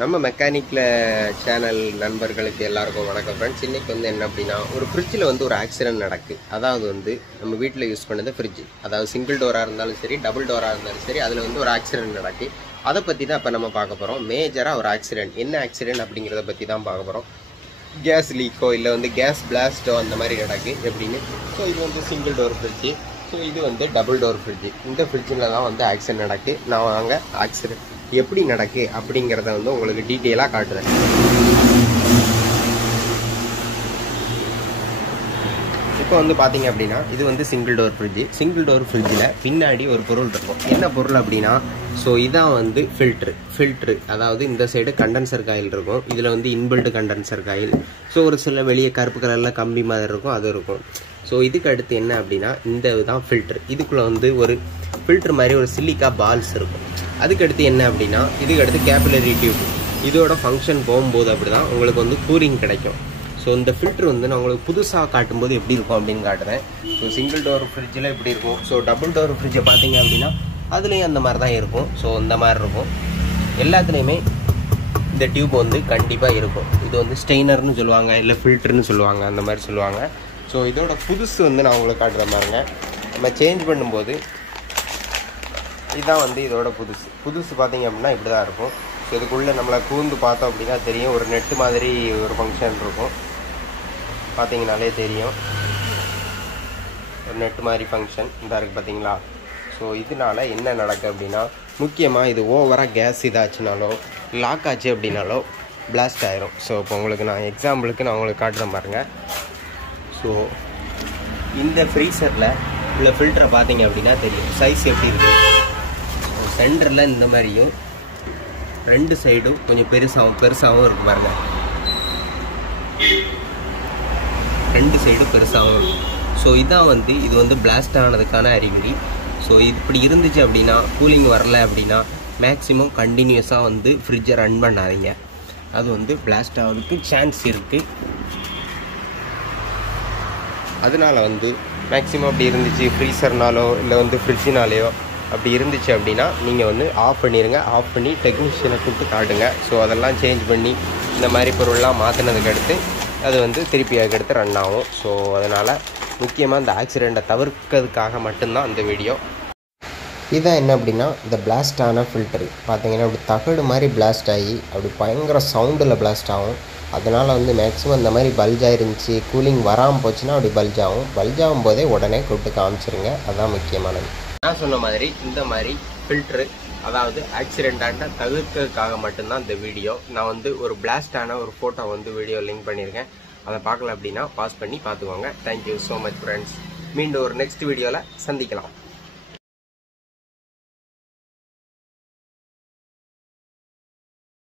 நம்ம மெக்கானிக்ல சேனல் நண்பர்களுக்கு எல்லாருக்கும் வணக்கம் ஃப்ரெண்ட்ஸ். இன்னைக்கு வந்து என்ன அப்படின்னா, ஒரு ஃப்ரிட்ஜில் வந்து ஒரு ஆக்சிடென்ட் நடக்கு. அதாவது வந்து நம்ம வீட்டில் யூஸ் பண்ணது ஃப்ரிட்ஜ், அதாவது சிங்கிள் டோராக இருந்தாலும் சரி, டபுள் டோராக இருந்தாலும் சரி, அதில் வந்து ஒரு ஆக்சிடென்ட் நடக்கு. அதை பற்றி தான் இப்போ நம்ம பார்க்க போகிறோம். மேஜராக ஒரு ஆக்சிடென்ட், என்ன ஆக்சிடென்ட் அப்படிங்கிறத பற்றி தான் பார்க்க போகிறோம். கேஸ் லீக்கோ இல்லை வந்து கேஸ் பிளாஸ்டோ அந்த மாதிரி நடக்கு எப்படின்னு. ஸோ இது வந்து சிங்கிள் டோர் ஃப்ரிட்ஜு, ஸோ இது வந்து டபுள் டோர் ஃப்ரிட்ஜு. இந்த ஃப்ரிட்ஜில் தான் வந்து ஆக்சிடென்ட் நடக்கு. நான் வாங்க ஆக்சிடென்ட் எப்படி நடக்கு அப்படிங்கிறத வந்து உங்களுக்கு டீட்டெயிலாக காட்டுறேன். இப்போ வந்து பார்த்தீங்க அப்படின்னா, இது வந்து single door fridge. Single door ஃப்ரிட்ஜில் பின்னாடி ஒரு பொருள் இருக்கும். என்ன பொருள் அப்படின்னா, ஸோ இதான் வந்து ஃபில்ட்ரு, அதாவது இந்த சைடு கண்டென்சர் காயில் இருக்கும். இதில் வந்து இன்பில்ட் கண்டென்சர் காயில். ஸோ ஒரு சில வெளியே கருப்பு கலரில் கம்பி மாதிரி இருக்கும், அது இருக்கும். ஸோ இதுக்கு அடுத்து என்ன அப்படின்னா, இந்த இதுதான் ஃபில்ட்ரு. இதுக்குள்ளே வந்து ஒரு ஃபில்ட்ரு மாதிரி ஒரு சிலிக்கா பால்ஸ் இருக்கும். அதுக்கடுத்து என்ன அப்படின்னா, இதுக்கு அடுத்து கேபிலரி டியூப். இதோட ஃபங்க்ஷன் போகும்போது அப்படி தான் உங்களுக்கு வந்து கூலிங் கிடைக்கும். ஸோ இந்த ஃபில்ட்ரு வந்து நான் உங்களுக்கு புதுசாக காட்டும்போது எப்படி இருக்கும் அப்படின்னு காட்டுறேன். ஸோ சிங்கிள் டோர் ஃப்ரிட்ஜில் எப்படி இருக்கும், ஸோ டபுள் டோர் ஃப்ரிட்ஜை பார்த்தீங்க அப்படின்னா அதுலேயும் அந்த மாதிரி தான் இருக்கும். ஸோ இந்த மாதிரி இருக்கும். எல்லாத்துலேயுமே இந்த டியூப் வந்து கண்டிப்பாக இருக்கும். இது வந்து ஸ்டெய்னர்னு சொல்லுவாங்க, இல்லை ஃபில்ட்ருன்னு சொல்லுவாங்க, அந்த மாதிரி சொல்லுவாங்க. ஸோ இதோட புதுசு வந்து நான் உங்களுக்கு காட்டுற மாதிரிங்க. நம்ம சேஞ்ச் பண்ணும்போது இதுதான் வந்து இதோட புதுசு பார்த்தீங்க அப்படின்னா இப்படி தான் இருக்கும். ஸோ இதுக்குள்ளே நம்மளை கூர்ந்து பார்த்தோம் அப்படின்னா தெரியும், ஒரு நெட்டு மாதிரி ஒரு ஃபங்க்ஷன் இருக்கும். பார்த்தீங்கனாலே தெரியும், ஒரு நெட்டு மாதிரி ஃபங்க்ஷன் இந்த இருக்குது பார்த்தீங்களா. ஸோ இதனால என்ன நடக்குது அப்படின்னா, முக்கியமாக இது ஓவராக கேஸ் இதாச்சுனாலோ லாக் ஆச்சு அப்படின்னாலோ பிளாஸ்ட் ஆயிரும். ஸோ இப்போ உங்களுக்கு நான் எக்ஸாம்பிளுக்கு நான் உங்களுக்கு காட்டுறேன் பாருங்க. ஸோ இந்த ஃப்ரீசரில் உள்ள ஃபில்டரை பார்த்தீங்க அப்படின்னா தெரியும் சைஸ் எப்படி இருக்குது. சென்டரில் இந்த மாதிரியும் ரெண்டு சைடும் கொஞ்சம் பெருசாகவும் இருக்கும் பாருங்க. ரெண்டு சைடும் பெருசாகவும் இருக்கும். ஸோ இதான் வந்து இது வந்து பிளாஸ்ட் ஆனதுக்கான அறிகுறி. ஸோ இப்படி இருந்துச்சு அப்படின்னா, கூலிங் வரல அப்படின்னா மேக்ஸிமம் கண்டினியூஸாக வந்து ஃப்ரிட்ஜை ரன் பண்ணாதீங்க. அது வந்து பிளாஸ்ட் ஆகிறதுக்கு சான்ஸ் இருக்குது. அதனால வந்து மேக்ஸிமம் அப்படி இருந்துச்சு, ஃப்ரீசர்னாலோ இல்லை வந்து ஃப்ரிட்ஜினாலேயோ அப்படி இருந்துச்சு அப்படின்னா நீங்கள் வந்து ஆஃப் பண்ணிடுங்க. ஆஃப் பண்ணி டெக்னீஷியனை கூப்பிட்டு காட்டுங்க. ஸோ அதெல்லாம் சேஞ்ச் பண்ணி இந்த மாதிரி பொருள்லாம் மாற்றினதுக்கு அடுத்து அது வந்து திருப்பி அதுக்கடுத்து ரன் ஆகும். ஸோ அதனால் முக்கியமாக இந்த ஆக்சிடெண்ட்டை தவிர்க்கிறதுக்காக மட்டும்தான் அந்த வீடியோ. இதான் என்ன அப்படின்னா, இந்த பிளாஸ்ட் ஆன ஃபில்டரு பார்த்தீங்கன்னா அப்படி தகடு மாதிரி பிளாஸ்ட் ஆகி அப்படி பயங்கர சவுண்டில் பிளாஸ்ட் ஆகும். அதனால் வந்து மேக்ஸிமம் இந்த மாதிரி பல்ஜாக இருந்துச்சு, கூலிங் வராமல் போச்சுன்னா அப்படி பல்ஜ் ஆகும் போதே உடனே கூப்பிட்டு காமிச்சிருங்க. அதுதான் முக்கியமானது. நான் சொன்ன மாதிரி இந்த மாதிரி ஃபில்ட்ரு, அதாவது ஆக்சிடென்ட்டாக தவிர்க்கிறதுக்காக மட்டும்தான் இந்த வீடியோ. நான் வந்து ஒரு பிளாஸ்டான ஒரு ஃபோட்டோ வந்து வீடியோ லிங்க் பண்ணியிருக்கேன். அதை பார்க்கல அப்படின்னா பாஸ் பண்ணி பார்த்துக்கோங்க. Thank you so much friends. மீண்டும் ஒரு நெக்ஸ்ட் வீடியோவில் சந்திக்கலாம்.